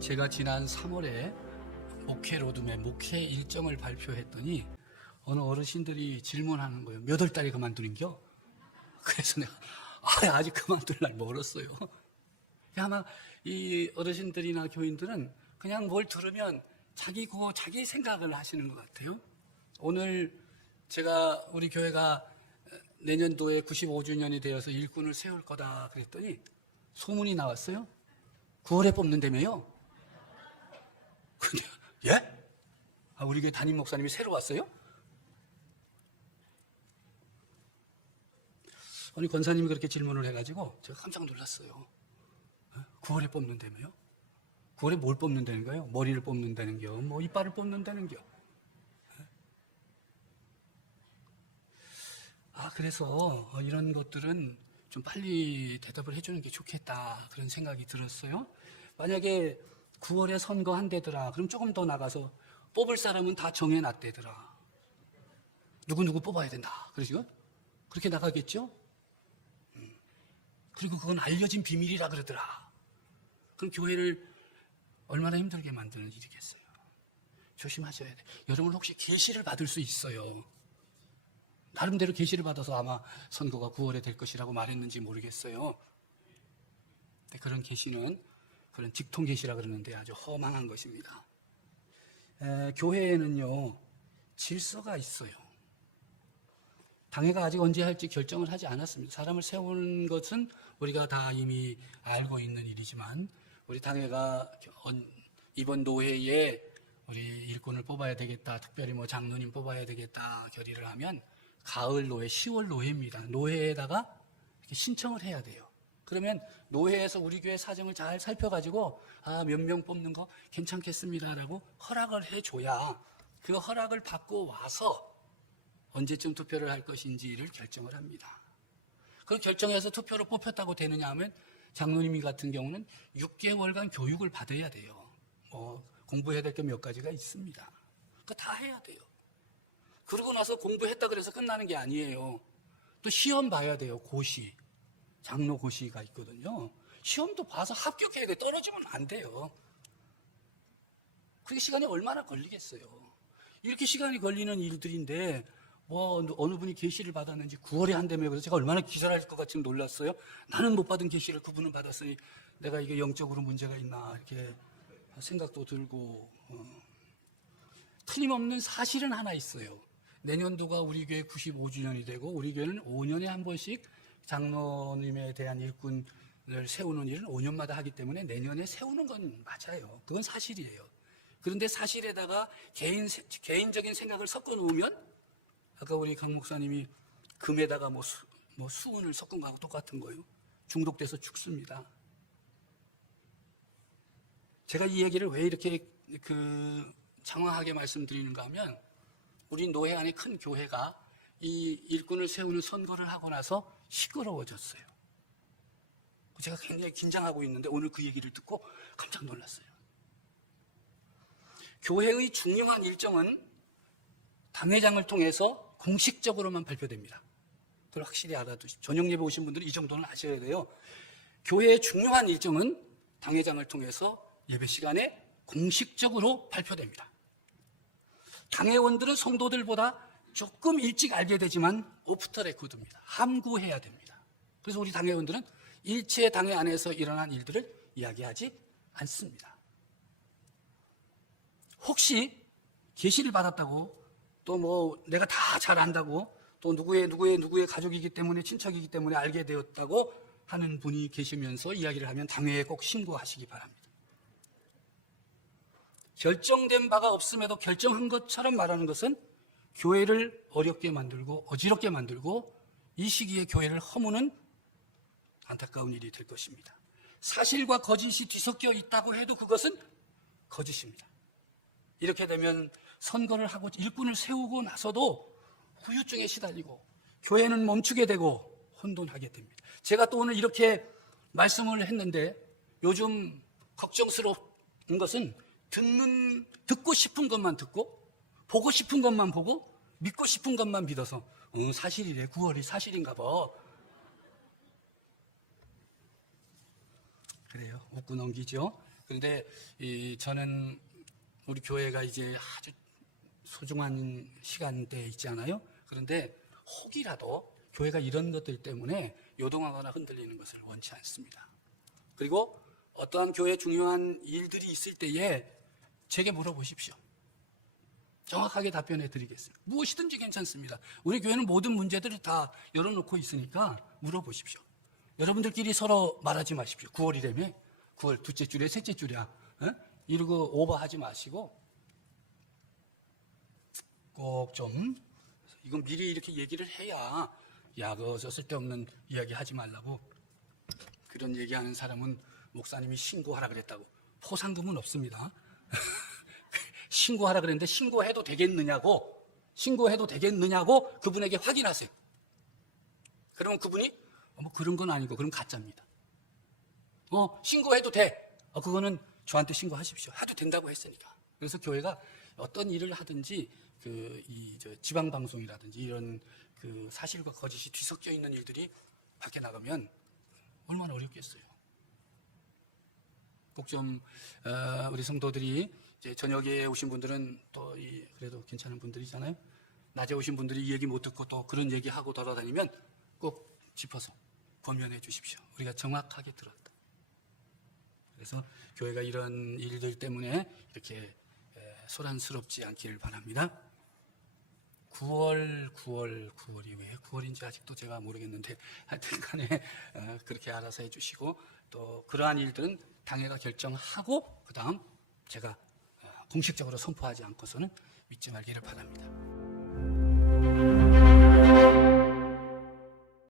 제가 지난 3월에 목회 로드맵, 목회 일정을 발표했더니 어느 어르신들이 질문하는 거예요. 몇 월 달에 그만두는겨? 그래서 내가 아직 그만둘 날 멀었어요. 아마 이 어르신들이나 교인들은 그냥 뭘 들으면 자기 생각을 하시는 것 같아요. 오늘 제가 우리 교회가 내년도에 95주년이 되어서 일꾼을 세울 거다 그랬더니 소문이 나왔어요. 9월에 뽑는다며요. 근데 예? 우리 교회 담임 목사님이 새로 왔어요? 아니 권사님이 그렇게 질문을 해가지고 제가 깜짝 놀랐어요. 9월에 뽑는다며요? 9월에 뭘 뽑는다는 거예요? 머리를 뽑는다는겨? 뭐 이빨을 뽑는다는겨? 그래서 이런 것들은 좀 빨리 대답을 해주는 게 좋겠다 그런 생각이 들었어요. 만약에 9월에 선거한대더라 그럼 조금 더 나가서 뽑을 사람은 다 정해놨대더라. 누구 뽑아야 된다. 그러시고 그렇게 나가겠죠? 그리고 그건 알려진 비밀이라 그러더라. 그럼 교회를 얼마나 힘들게 만드는 일이겠어요. 조심하셔야 돼요. 여러분 혹시 계시를 받을 수 있어요. 나름대로 계시를 받아서 아마 선거가 9월에 될 것이라고 말했는지 모르겠어요. 근데 그런 계시는 그런 직통 계시라 그러는데 아주 허망한 것입니다. 교회에는요 질서가 있어요. 당회가 아직 언제 할지 결정을 하지 않았습니다. 사람을 세우는 것은 우리가 다 이미 알고 있는 일이지만 우리 당회가 이번 노회에 우리 일꾼을 뽑아야 되겠다, 특별히 뭐 장로님 뽑아야 되겠다 결의를 하면 가을 노회, 10월 노회입니다. 노회에다가 이렇게 신청을 해야 돼요. 그러면 노회에서 우리 교회 사정을 잘 살펴가지고 몇 명 뽑는 거 괜찮겠습니다라고 허락을 해줘야 그 허락을 받고 와서 언제쯤 투표를 할 것인지를 결정을 합니다. 그 결정해서 투표로 뽑혔다고 되느냐 하면 장로님 같은 경우는 6개월간 교육을 받아야 돼요. 공부해야 될 게 몇 가지가 있습니다. 그거 다 해야 돼요. 그러고 나서 공부했다 그래서 끝나는 게 아니에요. 또 시험 봐야 돼요. 고시. 장로 고시가 있거든요. 시험도 봐서 합격해야 돼. 떨어지면 안 돼요. 그게 시간이 얼마나 걸리겠어요. 이렇게 시간이 걸리는 일들인데 어느 분이 계시를 받았는지 9월에 한다며 그래서 제가 얼마나 기절할 것 같이 놀랐어요. 나는 못 받은 계시를 그분은 받았으니 내가 이게 영적으로 문제가 있나 이렇게 생각도 들고 틀림없는 사실은 하나 있어요. 내년도가 우리 교회 95주년이 되고 우리 교회는 5년에 한 번씩 장로님에 대한 일꾼을 세우는 일은 5년마다 하기 때문에 내년에 세우는 건 맞아요. 그건 사실이에요. 그런데 사실에다가 개인적인 생각을 섞어 놓으면 아까 우리 강 목사님이 금에다가 수은을 섞은 거하고 똑같은 거예요. 중독돼서 죽습니다. 제가 이 얘기를 왜 이렇게 장황하게 말씀드리는가 하면 우리 노회 안에 큰 교회가 이 일꾼을 세우는 선거를 하고 나서 시끄러워졌어요. 제가 굉장히 긴장하고 있는데 오늘 그 얘기를 듣고 깜짝 놀랐어요. 교회의 중요한 일정은 당회장을 통해서 공식적으로만 발표됩니다. 그걸 확실히 알아두십시오. 저녁 예배 오신 분들은 이 정도는 아셔야 돼요. 교회의 중요한 일정은 당회장을 통해서 예배 시간에 공식적으로 발표됩니다. 당회원들은 성도들보다 조금 일찍 알게 되지만 오프터 레코드입니다. 함구해야 됩니다. 그래서 우리 당회원들은 일체 당회 안에서 일어난 일들을 이야기하지 않습니다. 혹시 계시를 받았다고 또 내가 다 잘 안다고 또 누구의 가족이기 때문에 친척이기 때문에 알게 되었다고 하는 분이 계시면서 이야기를 하면 당회에 꼭 신고하시기 바랍니다. 결정된 바가 없음에도 결정한 것처럼 말하는 것은 교회를 어렵게 만들고 어지럽게 만들고 이 시기에 교회를 허무는 안타까운 일이 될 것입니다. 사실과 거짓이 뒤섞여 있다고 해도 그것은 거짓입니다. 이렇게 되면 선거를 하고 일꾼을 세우고 나서도 후유증에 시달리고 교회는 멈추게 되고 혼돈하게 됩니다. 제가 또 오늘 이렇게 말씀을 했는데 요즘 걱정스러운 것은 듣고 싶은 것만 듣고 보고 싶은 것만 보고 믿고 싶은 것만 믿어서 사실이래 9월이 사실인가 봐. 그래요. 웃고 넘기죠. 그런데 저는 우리 교회가 이제 아주 소중한 시간대에 있지 않아요? 그런데 혹이라도 교회가 이런 것들 때문에 요동하거나 흔들리는 것을 원치 않습니다. 그리고 어떠한 교회 중요한 일들이 있을 때에 제게 물어보십시오. 정확하게 답변해 드리겠습니다. 무엇이든지 괜찮습니다. 우리 교회는 모든 문제들을 다 열어놓고 있으니까 물어보십시오. 여러분들끼리 서로 말하지 마십시오. 9월이라며? 9월 둘째 줄이야, 셋째 줄이야. 이러고 오버하지 마시고 꼭 좀 이건 미리 이렇게 얘기를 해야 그 쓸데없는 이야기 하지 말라고. 그런 얘기하는 사람은 목사님이 신고하라 그랬다고. 포상금은 없습니다. 신고하라 그랬는데 신고해도 되겠느냐고 그분에게 확인하세요. 그러면 그분이 뭐 그런 건 아니고 그럼 가짜입니다. 신고해도 돼. 그거는 저한테 신고하십시오. 해도 된다고 했으니까. 그래서 교회가 어떤 일을 하든지 지방 방송이라든지 이런 사실과 거짓이 뒤섞여 있는 일들이 밖에 나가면 얼마나 어렵겠어요. 꼭 좀 우리 성도들이 이제 저녁에 오신 분들은 또 그래도 괜찮은 분들이잖아요. 낮에 오신 분들이 이 얘기 못 듣고 또 그런 얘기하고 돌아다니면 꼭 짚어서 권면해 주십시오. 우리가 정확하게 들었다. 그래서 교회가 이런 일들 때문에 이렇게 소란스럽지 않기를 바랍니다. 9월이 왜 9월인지 아직도 제가 모르겠는데 하여튼 간에 그렇게 알아서 해주시고 또 그러한 일들은 당회가 결정하고 그 다음 제가 공식적으로 선포하지 않고서는 믿지 말기를 바랍니다.